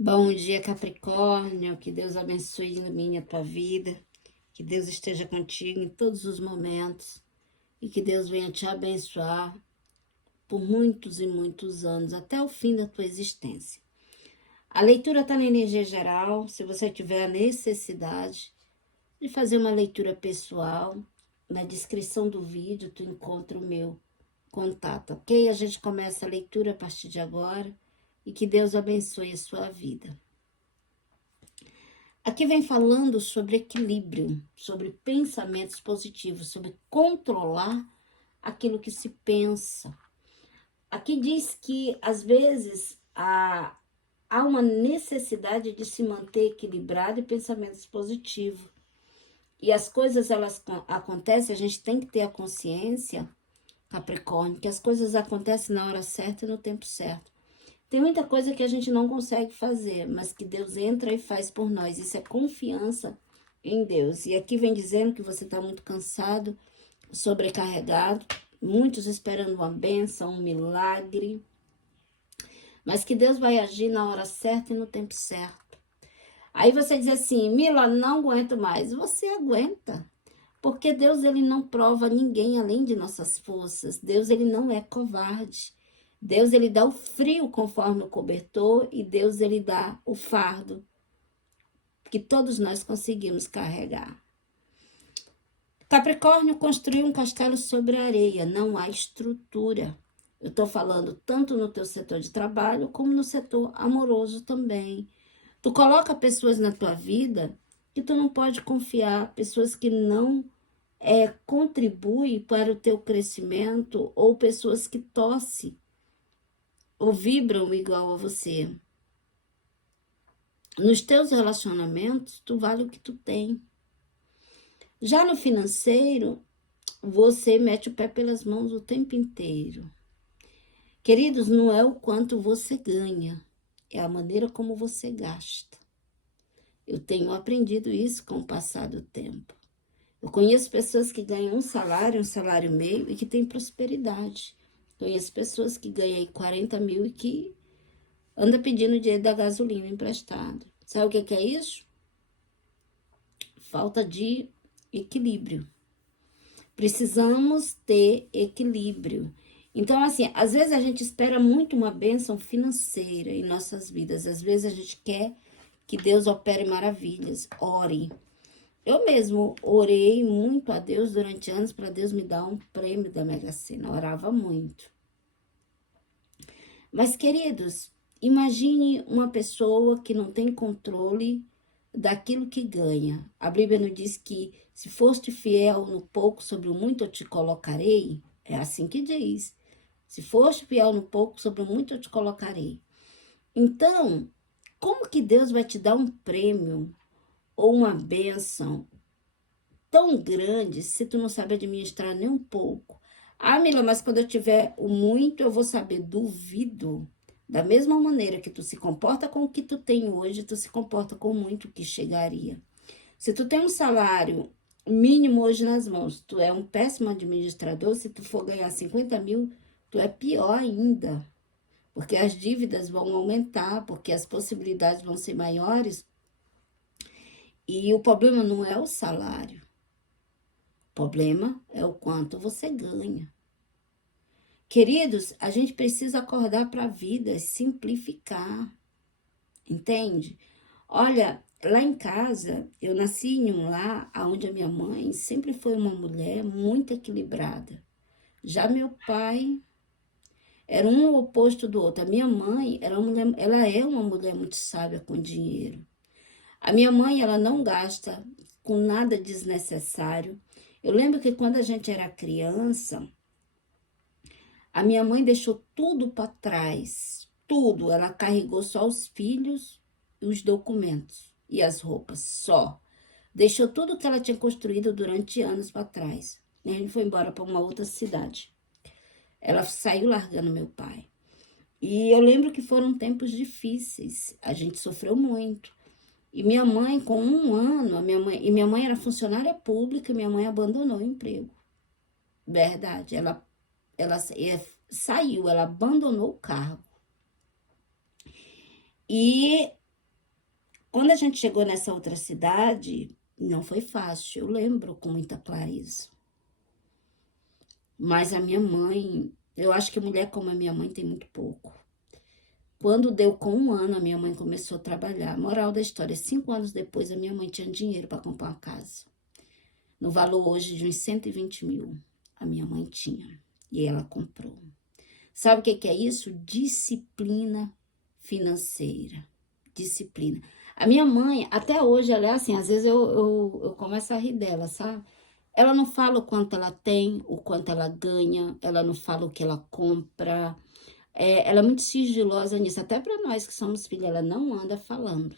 Bom dia, Capricórnio. Que Deus abençoe e ilumine a tua vida. Que Deus esteja contigo em todos os momentos. E que Deus venha te abençoar por muitos e muitos anos, até o fim da tua existência. A leitura está na energia geral. Se você tiver a necessidade de fazer uma leitura pessoal, na descrição do vídeo tu encontra o meu contato, ok? A gente começa a leitura a partir de agora. E que Deus abençoe a sua vida. Aqui vem falando sobre equilíbrio, sobre pensamentos positivos, sobre controlar aquilo que se pensa. Aqui diz que, às vezes, há uma necessidade de se manter equilibrado e pensamentos positivos. E as coisas, elas acontecem, a gente tem que ter a consciência, Capricórnio, que as coisas acontecem na hora certa e no tempo certo. Tem muita coisa que a gente não consegue fazer, mas que Deus entra e faz por nós. Isso é confiança em Deus. E aqui vem dizendo que você está muito cansado, sobrecarregado, muitos esperando uma bênção, um milagre, mas que Deus vai agir na hora certa e no tempo certo. Aí você diz assim, Mila, não aguento mais. Você aguenta, porque Deus ele não prova ninguém além de nossas forças. Deus ele não é covarde. Deus ele dá o frio conforme o cobertor e Deus ele dá o fardo que todos nós conseguimos carregar. Capricórnio construiu um castelo sobre a areia, não há estrutura. Eu estou falando tanto no teu setor de trabalho como no setor amoroso também. Tu coloca pessoas na tua vida que tu não pode confiar, pessoas que não contribuem para o teu crescimento ou pessoas que torcem ou vibram igual a você. Nos teus relacionamentos, tu vale o que tu tem. Já no financeiro, você mete o pé pelas mãos o tempo inteiro. Queridos, não é o quanto você ganha, é a maneira como você gasta. Eu tenho aprendido isso com o passar do tempo. Eu conheço pessoas que ganham um salário e meio e que têm prosperidade. Conheço pessoas que ganham 40 mil e que anda pedindo dinheiro da gasolina emprestado. Sabe o que é isso? Falta de equilíbrio. Precisamos ter equilíbrio. Então, assim, às vezes a gente espera muito uma bênção financeira em nossas vidas. Às vezes a gente quer que Deus opere maravilhas. Ore. Eu mesmo orei muito a Deus durante anos para Deus me dar um prêmio da Mega Sena. Orava muito. Mas, queridos, imagine uma pessoa que não tem controle daquilo que ganha. A Bíblia nos diz que se foste fiel no pouco, sobre o muito eu te colocarei. É assim que diz. Se foste fiel no pouco, sobre o muito eu te colocarei. Então, como que Deus vai te dar um prêmio ou uma bênção tão grande se tu não sabe administrar nem um pouco? Ah, Mila, mas quando eu tiver o muito, eu vou saber. Duvido. Da mesma maneira que tu se comporta com o que tu tem hoje, tu se comporta com muito que chegaria. Se tu tem um salário mínimo hoje nas mãos, tu é um péssimo administrador, se tu for ganhar 50 mil, tu é pior ainda. Porque as dívidas vão aumentar, porque as possibilidades vão ser maiores. E o problema não é o salário. O problema é o quanto você ganha. Queridos, a gente precisa acordar para a vida e simplificar, entende? Olha, lá em casa, eu nasci em um lar onde a minha mãe sempre foi uma mulher muito equilibrada. Já meu pai era um oposto do outro. A minha mãe era uma mulher, ela é uma mulher muito sábia com dinheiro. A minha mãe, ela não gasta com nada desnecessário. Eu lembro que quando a gente era criança, a minha mãe deixou tudo para trás, tudo. Ela carregou só os filhos, os documentos e as roupas, só. Deixou tudo que ela tinha construído durante anos para trás. E a gente foi embora para uma outra cidade. Ela saiu largando meu pai. E eu lembro que foram tempos difíceis. A gente sofreu muito. E minha mãe, com um ano, minha mãe era funcionária pública, e minha mãe abandonou o emprego. Verdade, ela saiu, ela abandonou o cargo. E Quando a gente chegou nessa outra cidade, não foi fácil, eu lembro com muita clareza. Mas a minha mãe, eu acho que mulher como a minha mãe tem muito pouco. Quando deu com 1 ano, a minha mãe começou a trabalhar. Moral da história, 5 anos depois, a minha mãe tinha dinheiro para comprar uma casa. No valor hoje de uns 120 mil, a minha mãe tinha. E ela comprou. Sabe o que é isso? Disciplina financeira. Disciplina. A minha mãe, até hoje, ela é assim, às vezes eu começo a rir dela, sabe? Ela não fala o quanto ela tem, o quanto ela ganha, ela não fala o que ela compra. Ela é muito sigilosa nisso, até para nós que somos filhos, ela não anda falando.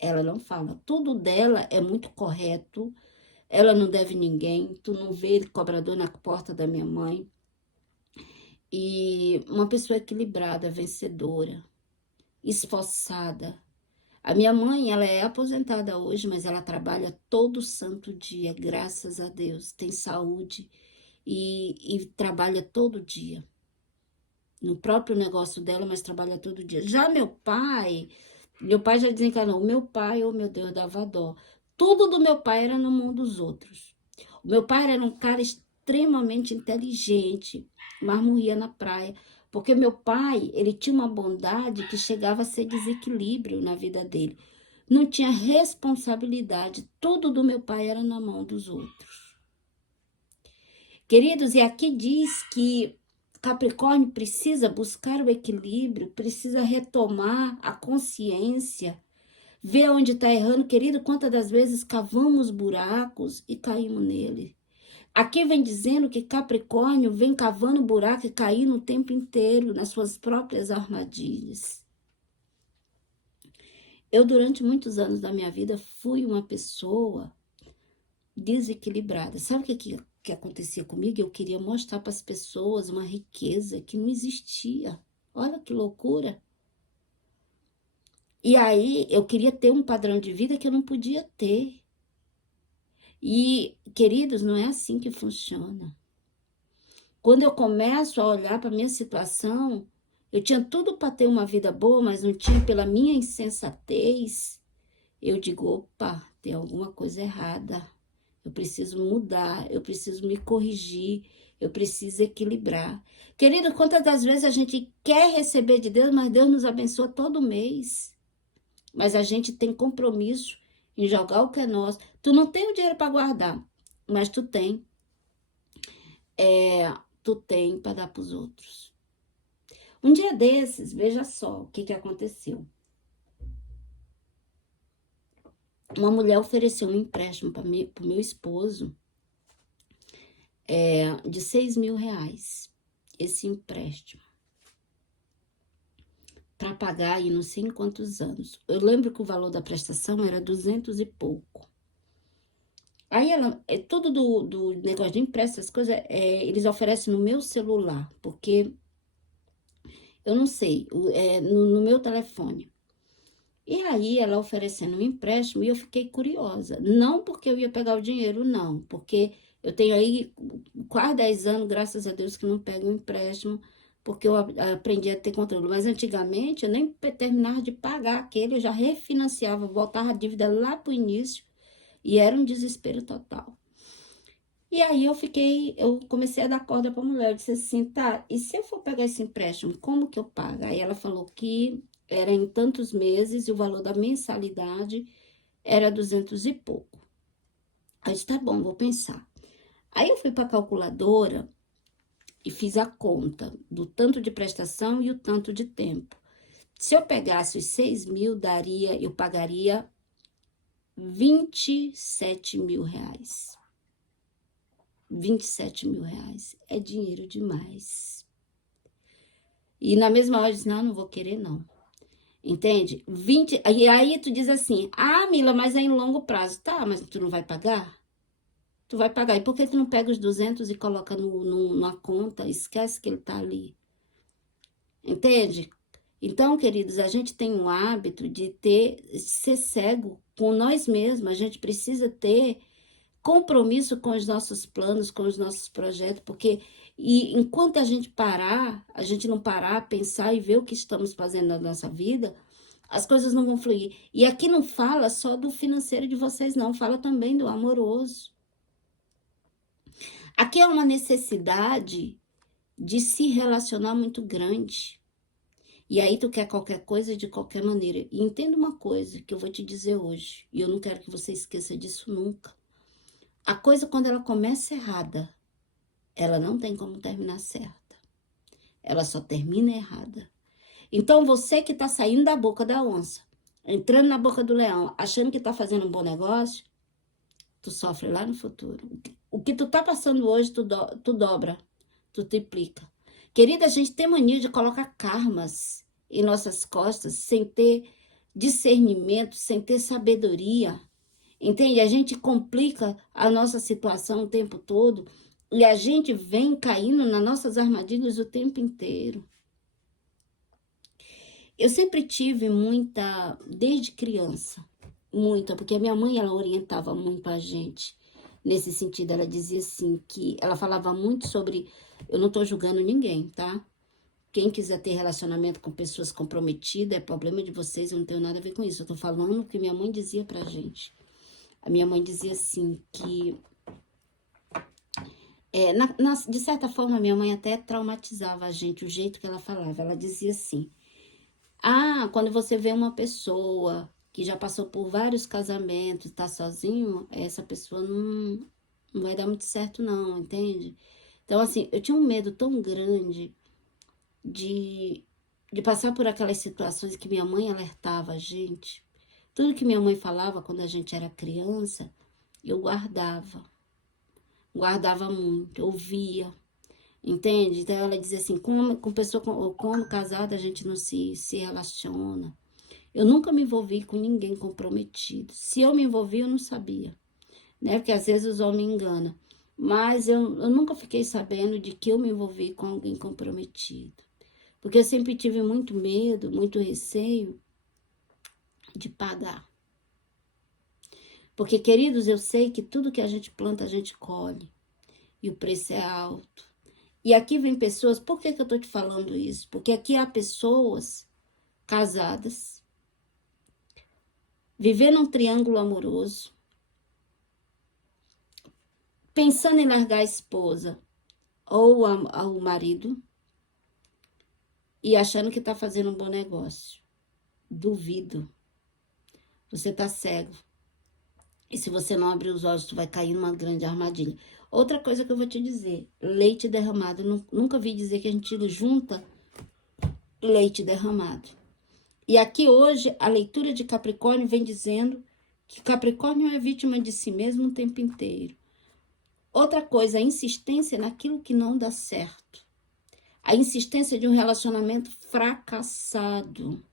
Ela não fala. Tudo dela é muito correto, ela não deve ninguém, tu não vê ele cobrador na porta da minha mãe. E uma pessoa equilibrada, vencedora, esforçada. A minha mãe, ela é aposentada hoje, mas ela trabalha todo santo dia, graças a Deus. Tem saúde e trabalha todo dia. No próprio negócio dela, mas trabalha todo dia. Já meu pai já desencanou. O meu pai, oh meu Deus, dava dó. Tudo do meu pai era na mão dos outros. O meu pai era um cara extremamente inteligente, mas morria na praia. Porque meu pai, ele tinha uma bondade que chegava a ser desequilíbrio na vida dele. Não tinha responsabilidade. Tudo do meu pai era na mão dos outros. Queridos, e aqui diz que Capricórnio precisa buscar o equilíbrio, precisa retomar a consciência, ver onde está errando. Querido, quantas das vezes cavamos buracos e caímos nele. Aqui vem dizendo que Capricórnio vem cavando buraco e caindo o tempo inteiro nas suas próprias armadilhas. Eu, durante muitos anos da minha vida, fui uma pessoa desequilibrada. Sabe o que acontecia comigo? Eu queria mostrar para as pessoas uma riqueza que não existia. Olha que loucura. E aí eu queria ter um padrão de vida que eu não podia ter. E, queridos, não é assim que funciona. Quando eu começo a olhar para a minha situação, eu tinha tudo para ter uma vida boa, mas não tinha pela minha insensatez. Eu digo, opa, tem alguma coisa errada. Eu preciso mudar, eu preciso me corrigir, eu preciso equilibrar. Querido, quantas das vezes a gente quer receber de Deus, mas Deus nos abençoa todo mês. Mas a gente tem compromisso em jogar o que é nosso. Tu não tem o dinheiro para guardar, mas tu tem. Tu tem para dar para os outros. Um dia desses, veja só o que aconteceu. Uma mulher ofereceu um empréstimo para o meu esposo de 6 mil reais. Esse empréstimo. Para pagar aí não sei em quantos anos. Eu lembro que o valor da prestação era 200 e pouco. Aí tudo do negócio de empréstimo, essas coisas, eles oferecem no meu celular, porque eu não sei, no meu telefone. E aí ela oferecendo um empréstimo e eu fiquei curiosa. Não porque eu ia pegar o dinheiro, não. Porque eu tenho aí quase 10 anos, graças a Deus, que não pego um empréstimo, porque eu aprendi a ter controle. Mas antigamente eu nem terminava de pagar aquele, eu já refinanciava, voltava a dívida lá pro início e era um desespero total. E aí eu comecei a dar corda pra mulher. Eu disse assim, tá, e se eu for pegar esse empréstimo, como que eu pago? Aí ela falou que era em tantos meses e o valor da mensalidade era 200 e pouco. Aí eu disse, tá bom, vou pensar. Aí eu fui para a calculadora e fiz a conta do tanto de prestação e o tanto de tempo. Se eu pegasse os 6 mil, eu pagaria 27 mil reais. 27 mil reais é dinheiro demais. E na mesma hora eu disse, não vou querer não. Entende? E aí tu diz assim, Mila, mas é em longo prazo. Tá, mas tu não vai pagar? Tu vai pagar. E por que tu não pega os 200 e coloca numa conta? Esquece que ele tá ali. Entende? Então, queridos, a gente tem um hábito de ser cego com nós mesmos. A gente precisa ter compromisso com os nossos planos, com os nossos projetos, porque enquanto a gente não parar, pensar e ver o que estamos fazendo na nossa vida, as coisas não vão fluir. E aqui não fala só do financeiro de vocês, não. Fala também do amoroso. Aqui é uma necessidade de se relacionar muito grande. E aí tu quer qualquer coisa de qualquer maneira. E entenda uma coisa que eu vou te dizer hoje, e eu não quero que você esqueça disso nunca. A coisa, quando ela começa errada, ela não tem como terminar certa. Ela só termina errada. Então, você que tá saindo da boca da onça, entrando na boca do leão, achando que tá fazendo um bom negócio, tu sofre lá no futuro. O que tu tá passando hoje, tu dobra, tu triplica. Querida, a gente tem mania de colocar karmas em nossas costas, sem ter discernimento, sem ter sabedoria. Entende? A gente complica a nossa situação o tempo todo e a gente vem caindo nas nossas armadilhas o tempo inteiro. Eu sempre tive muita, desde criança, muita, porque a minha mãe, ela orientava muito a gente nesse sentido. Ela dizia assim, que ela falava muito sobre, eu não tô julgando ninguém, tá? Quem quiser ter relacionamento com pessoas comprometidas, é problema de vocês, eu não tenho nada a ver com isso. Eu tô falando o que minha mãe dizia pra gente. A minha mãe dizia assim, que de certa forma, minha mãe até traumatizava a gente, o jeito que ela falava. Ela dizia assim, quando você vê uma pessoa que já passou por vários casamentos, tá sozinho, essa pessoa não vai dar muito certo não, entende? Então, assim, eu tinha um medo tão grande de passar por aquelas situações que minha mãe alertava a gente. Tudo que minha mãe falava quando a gente era criança, eu guardava muito, ouvia, entende? Então ela dizia assim, como casada a gente não se relaciona. Eu nunca me envolvi com ninguém comprometido. Se eu me envolvi, eu não sabia, né? Porque às vezes os homens enganam. Mas eu nunca fiquei sabendo de que eu me envolvi com alguém comprometido. Porque eu sempre tive muito medo, muito receio de pagar. Porque, queridos, eu sei que tudo que a gente planta, a gente colhe. E o preço é alto. E aqui vem pessoas, por que eu tô te falando isso? Porque aqui há pessoas casadas, vivendo um triângulo amoroso, pensando em largar a esposa ou o marido e achando que tá fazendo um bom negócio. Duvido. Você tá cego. E se você não abrir os olhos, tu vai cair numa grande armadilha. Outra coisa que eu vou te dizer, leite derramado. Nunca vi dizer que a gente junta leite derramado. E aqui hoje, a leitura de Capricórnio vem dizendo que Capricórnio é vítima de si mesmo o tempo inteiro. Outra coisa, a insistência naquilo que não dá certo. A insistência de um relacionamento fracassado.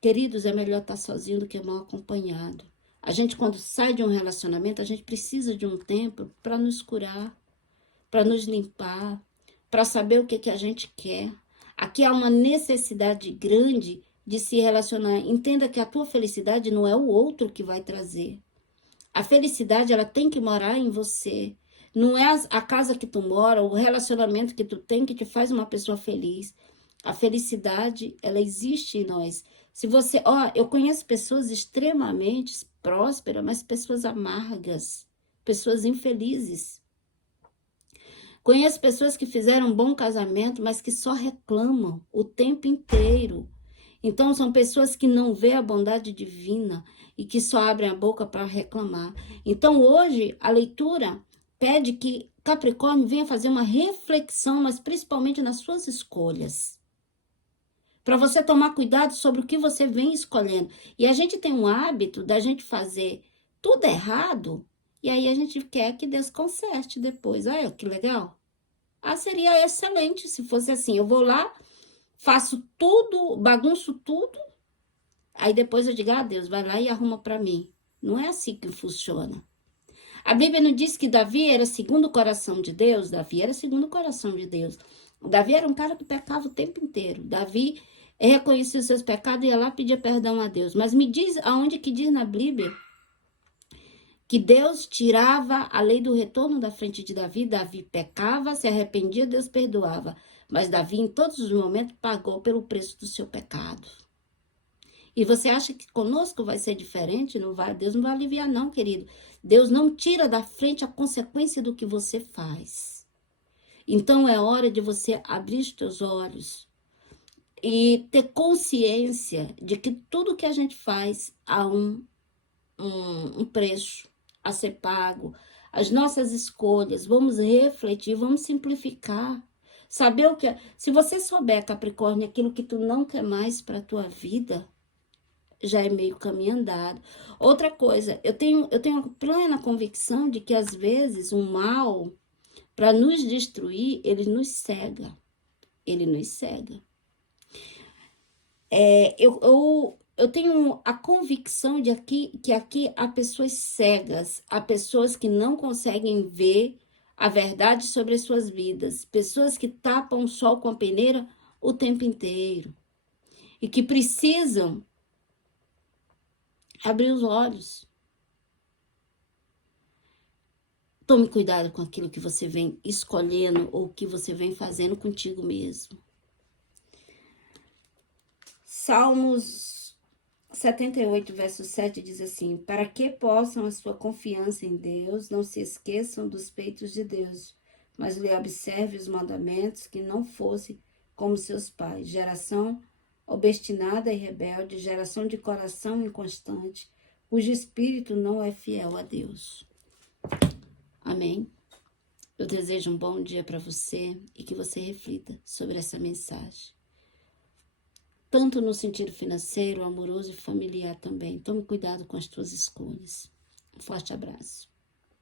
Queridos, é melhor estar sozinho do que mal acompanhado. A gente, quando sai de um relacionamento, a gente precisa de um tempo para nos curar, para nos limpar, para saber o que a gente quer. Aqui há uma necessidade grande de se relacionar. Entenda que a tua felicidade não é o outro que vai trazer. A felicidade, ela tem que morar em você. Não é a casa que tu mora, o relacionamento que tu tem que te faz uma pessoa feliz. A felicidade, ela existe em nós. Se você, eu conheço pessoas extremamente prósperas, mas pessoas amargas, pessoas infelizes. Conheço pessoas que fizeram um bom casamento, mas que só reclamam o tempo inteiro. Então, são pessoas que não vê a bondade divina e que só abrem a boca para reclamar. Então, hoje, a leitura pede que Capricórnio venha fazer uma reflexão, mas principalmente nas suas escolhas. Para você tomar cuidado sobre o que você vem escolhendo. E a gente tem um hábito da gente fazer tudo errado, e aí a gente quer que Deus conserte depois. Olha que legal. Seria excelente se fosse assim. Eu vou lá, faço tudo, bagunço tudo, aí depois eu digo, Deus, vai lá e arruma para mim. Não é assim que funciona. A Bíblia não diz que Davi era segundo o coração de Deus? Davi era segundo o coração de Deus. Davi era um cara que pecava o tempo inteiro. Davi reconhecia os seus pecados e ia lá pedir perdão a Deus. Mas me diz aonde que diz na Bíblia que Deus tirava a lei do retorno da frente de Davi. Davi pecava, se arrependia, Deus perdoava. Mas Davi, em todos os momentos, pagou pelo preço do seu pecado. E você acha que conosco vai ser diferente? Não vai, Deus não vai aliviar não, querido. Deus não tira da frente a consequência do que você faz. Então é hora de você abrir os teus olhos e ter consciência de que tudo que a gente faz há um preço a ser pago. As nossas escolhas, vamos refletir, vamos simplificar. Saber o que é. Se você souber, Capricórnio, aquilo que tu não quer mais para a tua vida, já é meio caminho andado. Outra coisa, eu tenho a plena convicção de que às vezes o mal, para nos destruir, ele nos cega. Ele nos cega. Eu tenho a convicção de que aqui há pessoas cegas, há pessoas que não conseguem ver a verdade sobre as suas vidas, pessoas que tapam o sol com a peneira o tempo inteiro e que precisam abrir os olhos. Tome cuidado com aquilo que você vem escolhendo ou que você vem fazendo contigo mesmo. Salmos 78, verso 7 diz assim: para que possam a sua confiança em Deus, não se esqueçam dos feitos de Deus, mas lhe observe os mandamentos, que não fosse como seus pais, geração obstinada e rebelde, geração de coração inconstante, cujo espírito não é fiel a Deus. Amém? Eu desejo um bom dia para você e que você reflita sobre essa mensagem. Tanto no sentido financeiro, amoroso e familiar também. Tome cuidado com as tuas escolhas. Um forte abraço.